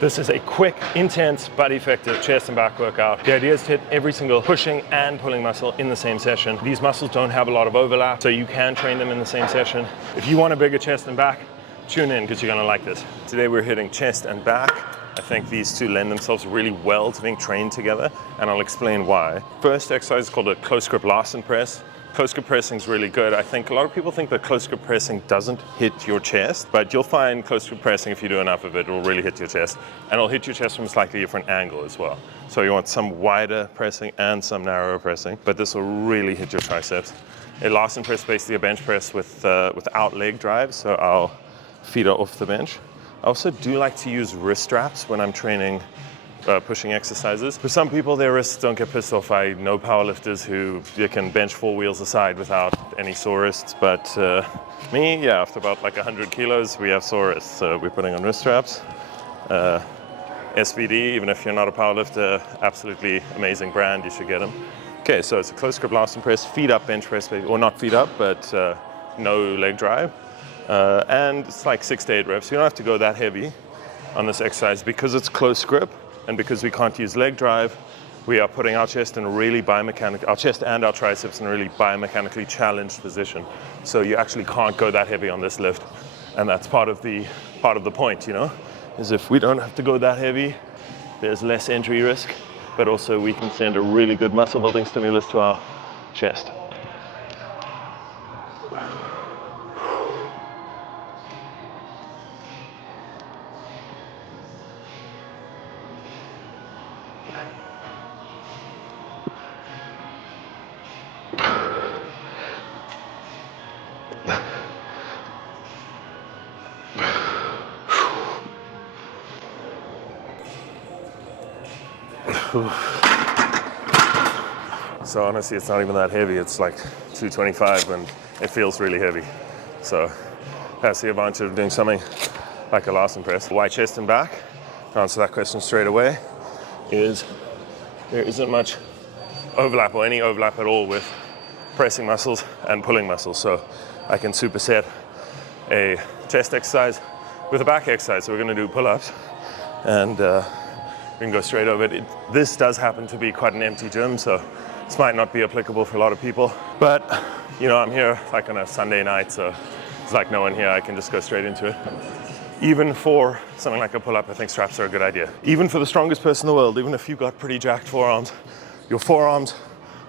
This is a quick, intense, but effective chest and back workout. The idea is to hit every single pushing and pulling muscle in the same session. These muscles don't have a lot of overlap, so you can train them in the same session. If you want a bigger chest and back, tune in because you're gonna like this. Today we're hitting chest and back. I think these two lend themselves really well to being trained together, and I'll explain why. First exercise is called a close grip Larsen press. Close grip pressing is really good. I think a lot of people think that close grip pressing doesn't hit your chest, but you'll find close grip pressing, if you do enough of it, will really hit your chest, and it'll hit your chest from a slightly different angle as well. So you want some wider pressing and some narrower pressing, but this will really hit your triceps. A Larsen press is basically a bench press without leg drive, so I'll feet are off the bench. I also do like to use wrist straps when I'm training pushing exercises. For some people, their wrists don't get pissed off. I know powerlifters who you can bench 4 wheels aside without any sore wrists, but me, yeah, after about like 100 kilos, we have sore wrists, so we're putting on wrist straps. SBD, even if you're not a powerlifter, absolutely amazing brand, you should get them. Okay, so it's a close grip Larsen press, feet up bench press, or not feet up, but no leg drive. And it's like 6 to 8 reps. You don't have to go that heavy on this exercise because it's close grip and because we can't use leg drive. We are putting our chest in a really our chest and our triceps in a really biomechanically challenged position. So you actually can't go that heavy on this lift, and that's part of the point, you know, is if we don't have to go that heavy, there's less injury risk, but also we can send a really good muscle building stimulus to our chest. So honestly, it's not even that heavy. It's like 225 and it feels really heavy. So that's the advantage of doing something like a Larsen press. Why chest and back? To answer that question straight away is there isn't much overlap or any overlap at all with pressing muscles and pulling muscles. So I can superset a chest exercise with a back exercise. So we're gonna do pull-ups and we can go straight over it. This does happen to be quite an empty gym, so this might not be applicable for a lot of people. But, you know, I'm here like on a Sunday night, so it's like no one here. I can just go straight into it. Even for something like a pull-up, I think straps are a good idea. Even for the strongest person in the world, even if you've got pretty jacked forearms, your forearms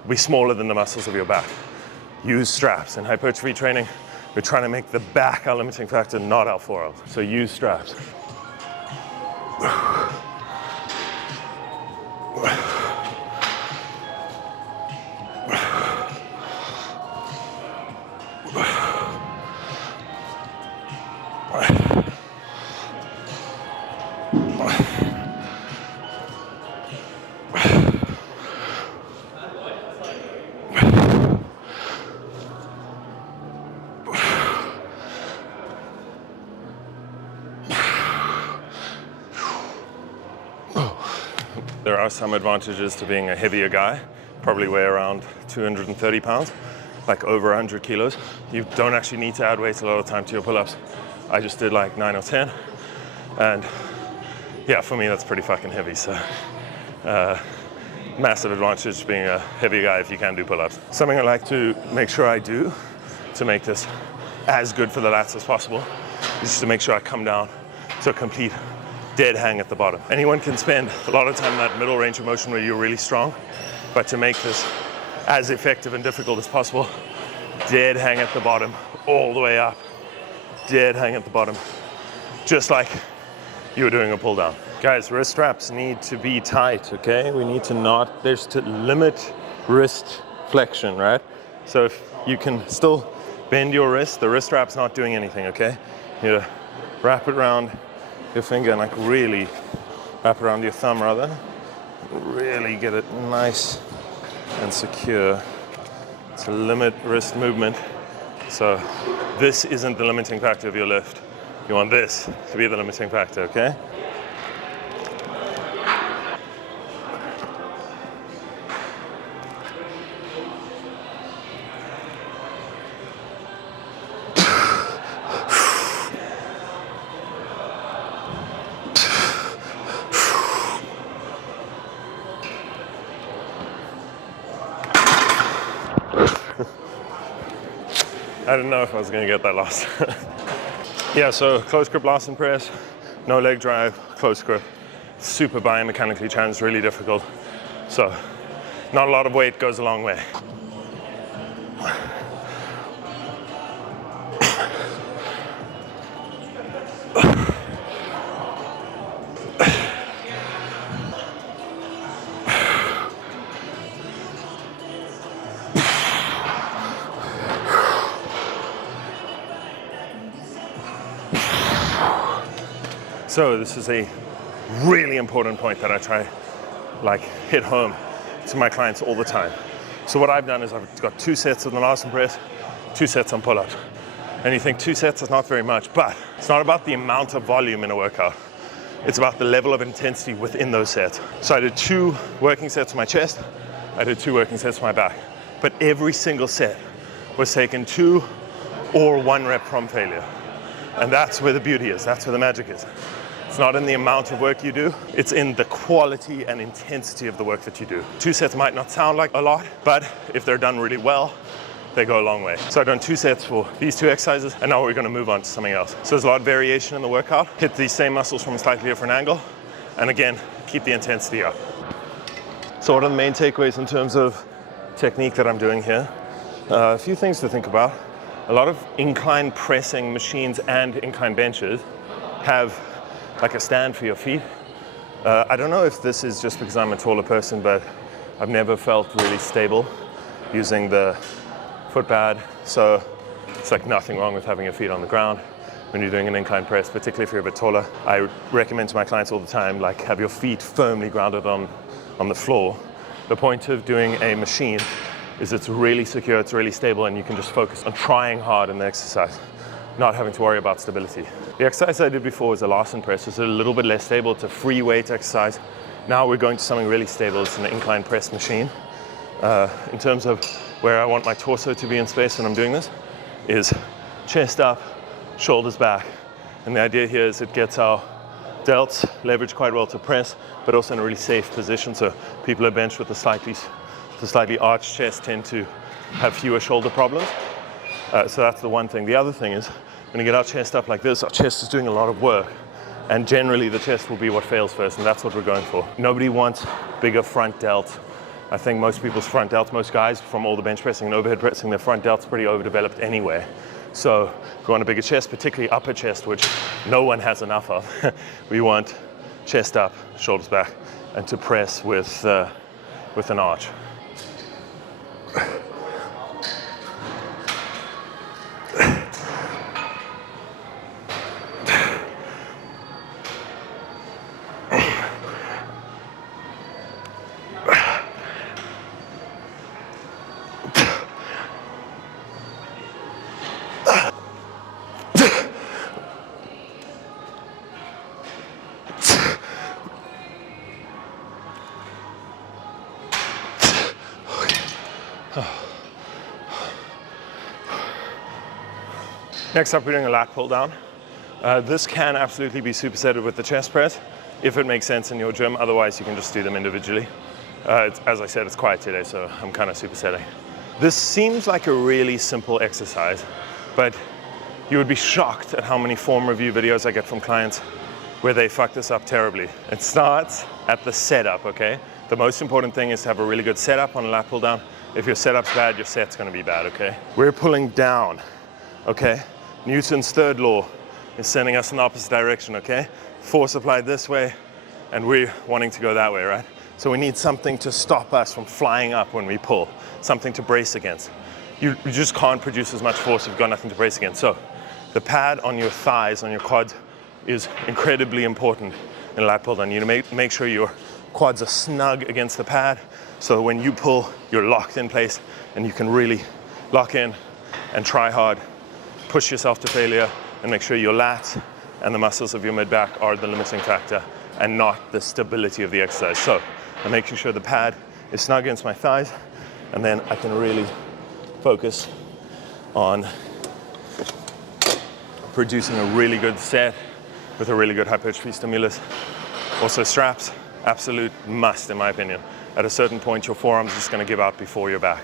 will be smaller than the muscles of your back. Use straps. In hypertrophy training, we're trying to make the back our limiting factor, not our forearms. So use straps. There are some advantages to being a heavier guy, probably weigh around 230 pounds, like over 100 kilos. You don't actually need to add weight a lot of time to your pull-ups. I just did like 9 or 10, and yeah, for me that's pretty fucking heavy, so massive advantage being a heavy guy if you can do pull-ups. Something I like to make sure I do to make this as good for the lats as possible is just to make sure I come down to a complete dead hang at the bottom. Anyone can spend a lot of time in that middle range of motion where you're really strong, but to make this as effective and difficult as possible, dead hang at the bottom, all the way up, dead hang at the bottom, just like you were doing a pull down. Guys, wrist straps need to be tight, okay? We need to not, there's to limit wrist flexion, right? So if you can still bend your wrist, the wrist strap's not doing anything, okay? You wrap it around your finger and like really wrap around your thumb rather. Really get it nice and secure to limit wrist movement. So this isn't the limiting factor of your lift. You want this to be the limiting factor, okay? I didn't know if I was gonna get that lost. Yeah, so close grip Larsen press, no leg drive, close grip. Super biomechanically challenged, really difficult. So not a lot of weight goes a long way. So this is a really important point that I try hit home to my clients all the time. So what I've done is I've got 2 sets of the Larsen press, 2 sets on pull-ups. And you think 2 sets is not very much, but it's not about the amount of volume in a workout. It's about the level of intensity within those sets. So I did 2 working sets to my chest, I did 2 working sets to my back. But every single set was taken 2 or 1 rep from failure. And that's where the beauty is, that's where the magic is. It's not in the amount of work you do, it's in the quality and intensity of the work that you do. 2 sets might not sound like a lot, but if they're done really well, they go a long way. So I've done 2 sets for these 2 exercises, and now we're gonna move on to something else. So there's a lot of variation in the workout. Hit these same muscles from a slightly different angle, and again, keep the intensity up. So what are the main takeaways in terms of technique that I'm doing here? A few things to think about. A lot of incline pressing machines and incline benches have like a stand for your feet. I don't know if this is just because I'm a taller person, but I've never felt really stable using the foot pad. So it's like nothing wrong with having your feet on the ground when you're doing an incline press, particularly if you're a bit taller. I recommend to my clients all the time, like have your feet firmly grounded on the floor. The point of doing a machine is it's really secure, it's really stable, and you can just focus on trying hard in the exercise, not having to worry about stability. The exercise I did before was a Larsen press. It's a little bit less stable. It's a free weight exercise. Now we're going to something really stable. It's an incline press machine. In terms of where I want my torso to be in space when I'm doing this, is chest up, shoulders back. And the idea here is it gets our delts leveraged quite well to press, but also in a really safe position. So people who bench with a slightly arched chest tend to have fewer shoulder problems. So that's the one thing. The other thing is, when you get our chest up like this, our chest is doing a lot of work. And generally the chest will be what fails first, and that's what we're going for. Nobody wants bigger front delt. I think most people's front delts, most guys from all the bench pressing and overhead pressing, their front delt's pretty overdeveloped anyway. So if we want a bigger chest, particularly upper chest, which no one has enough of, we want chest up, shoulders back, and to press with an arch. Next up, we're doing a lat pull down. This can absolutely be supersetted with the chest press if it makes sense in your gym. Otherwise, you can just do them individually. As I said, it's quiet today, so I'm kind of supersetting. This seems like a really simple exercise, but you would be shocked at how many form review videos I get from clients where they fuck this up terribly. It starts at the setup, okay? The most important thing is to have a really good setup on a lat pull down. If your setup's bad, your set's gonna be bad, okay? We're pulling down, okay? Newton's third law is sending us in the opposite direction, okay? Force applied this way, and we're wanting to go that way, right? So we need something to stop us from flying up when we pull, something to brace against. You just can't produce as much force if you've got nothing to brace against. So the pad on your thighs, on your quads, is incredibly important in a lat pull down. You make sure your quads are snug against the pad, so when you pull, you're locked in place, and you can really lock in and try hard. Push yourself to failure, and make sure your lats and the muscles of your mid-back are the limiting factor and not the stability of the exercise. So I'm making sure the pad is snug against my thighs, and then I can really focus on producing a really good set with a really good hypertrophy stimulus. Also straps, absolute must in my opinion. At a certain point, your forearms are just gonna give out before your back.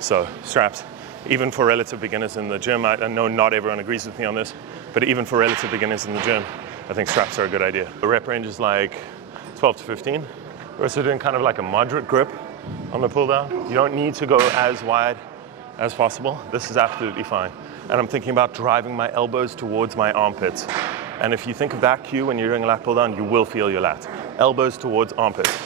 So straps, even for relative beginners in the gym, I know not everyone agrees with me on this, but even for relative beginners in the gym, I think straps are a good idea. The rep range is like 12 to 15. We're also doing kind of like a moderate grip on the pull down. You don't need to go as wide as possible. This is absolutely fine. And I'm thinking about driving my elbows towards my armpits. And if you think of that cue when you're doing a lat pull down, you will feel your lats. Elbows towards armpits.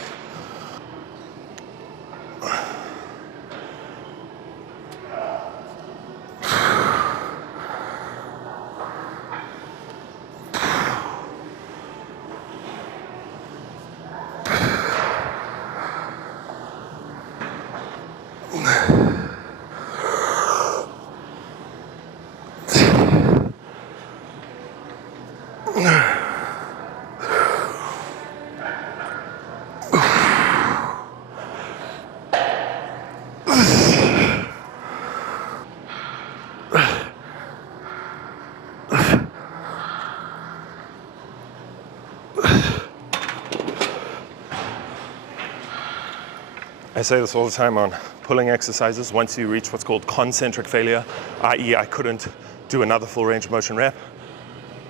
I say this all the time on pulling exercises. Once you reach what's called concentric failure, i.e. I couldn't do another full range of motion rep,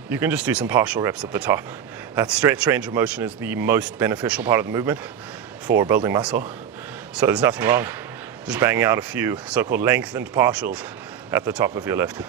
you can just do some partial reps at the top. That stretch range of motion is the most beneficial part of the movement for building muscle. So there's nothing wrong just banging out a few so-called lengthened partials at the top of your lift.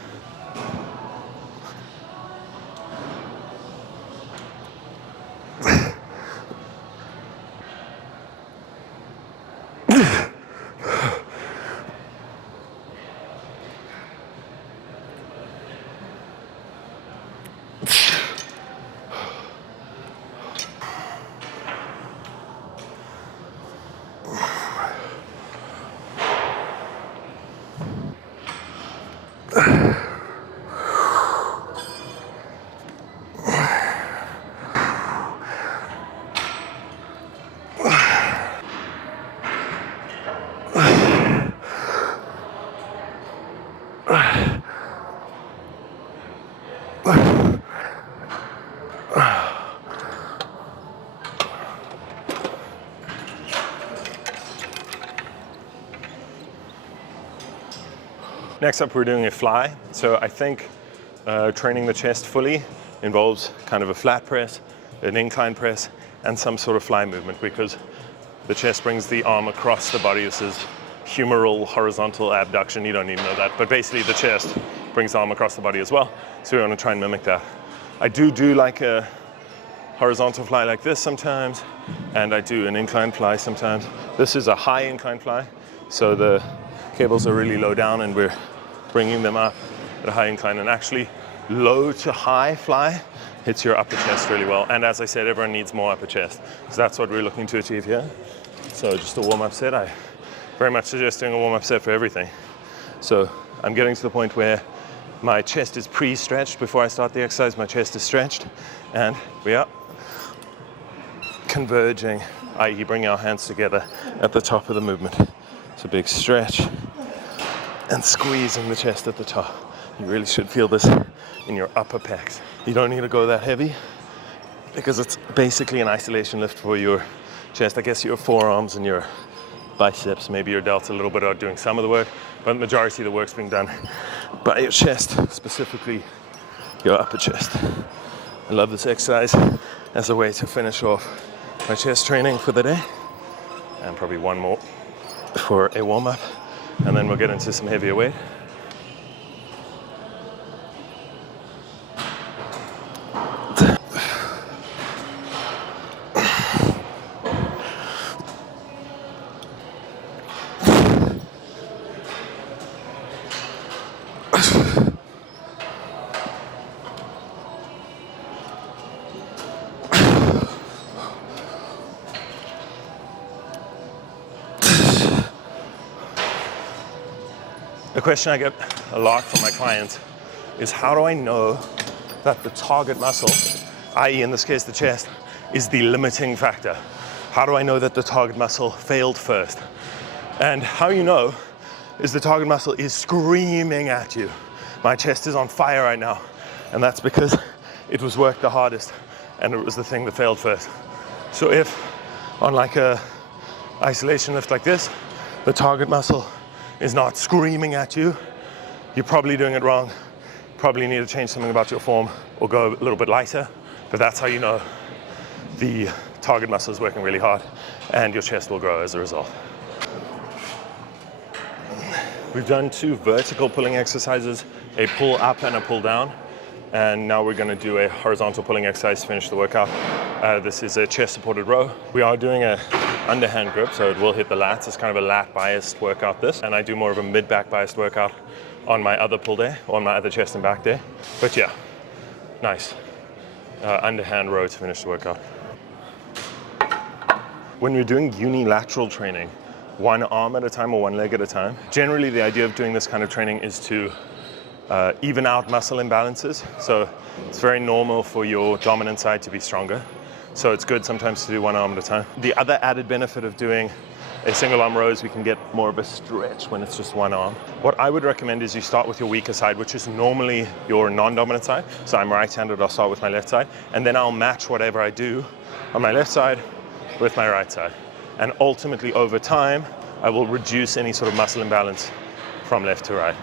Next up, we're doing a fly. So I think training the chest fully involves kind of a flat press, an incline press, and some sort of fly movement, because the chest brings the arm across the body. This is humeral horizontal abduction. You don't need to know that, but basically the chest brings the arm across the body as well. So we want to try and mimic that. I do like a horizontal fly like this sometimes, and I do an incline fly sometimes. This is a high incline fly, so the cables are really low down and we're bringing them up at a high incline, and actually low to high fly hits your upper chest really well. And as I said, everyone needs more upper chest. So that's what we're looking to achieve here. So just a warm-up set. I very much suggest doing a warm-up set for everything. So I'm getting to the point where my chest is pre-stretched. Before I start the exercise, my chest is stretched, and we are converging, i.e. bringing our hands together at the top of the movement. It's a big stretch and squeezing the chest at the top. You really should feel this in your upper pecs. You don't need to go that heavy because it's basically an isolation lift for your chest. I guess your forearms and your biceps, maybe your delts a little bit are doing some of the work, but the majority of the work's being done by your chest, specifically your upper chest. I love this exercise as a way to finish off my chest training for the day, and probably one more for a warm-up, and then we'll get into some heavier weight. The question I get a lot from my clients is, how do I know that the target muscle, i.e. in this case the chest, is the limiting factor? How do I know that the target muscle failed first? And how you know is the target muscle is screaming at you. My chest is on fire right now, and that's because it was worked the hardest and it was the thing that failed first. So if on like a isolation lift like this, the target muscle is not screaming at you, you're probably doing it wrong. Probably need to change something about your form or go a little bit lighter, but that's how you know the target muscle is working really hard and your chest will grow as a result. We've done 2 vertical pulling exercises, a pull up and a pull down, and now we're going to do a horizontal pulling exercise to finish the workout. This is a chest supported row. We are doing a underhand grip, so it will hit the lats. It's kind of a lat biased workout this, and I do more of a mid back biased workout on my other pull day or on my other chest and back day. But yeah, nice underhand row to finish the workout. When we're doing unilateral training, one arm at a time or one leg at a time, generally the idea of doing this kind of training is to even out muscle imbalances. So it's very normal for your dominant side to be stronger. So it's good sometimes to do one arm at a time. The other added benefit of doing a single arm row is we can get more of a stretch when it's just one arm. What I would recommend is you start with your weaker side, which is normally your non-dominant side. So I'm right-handed, I'll start with my left side, and then I'll match whatever I do on my left side with my right side. And ultimately over time, I will reduce any sort of muscle imbalance from left to right.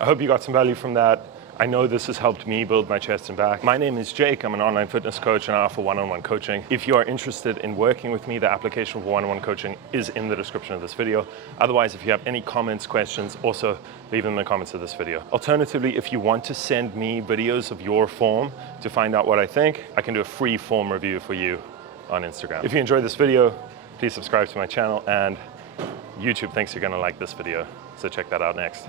I hope you got some value from that. I know this has helped me build my chest and back. My name is Jake. I'm an online fitness coach and I offer one-on-one coaching. If you are interested in working with me, the application for one-on-one coaching is in the description of this video. Otherwise, if you have any comments, questions, also leave them in the comments of this video. Alternatively, if you want to send me videos of your form to find out what I think, I can do a free form review for you on Instagram. If you enjoyed this video, please subscribe to my channel, and YouTube thinks you're gonna like this video, so check that out next.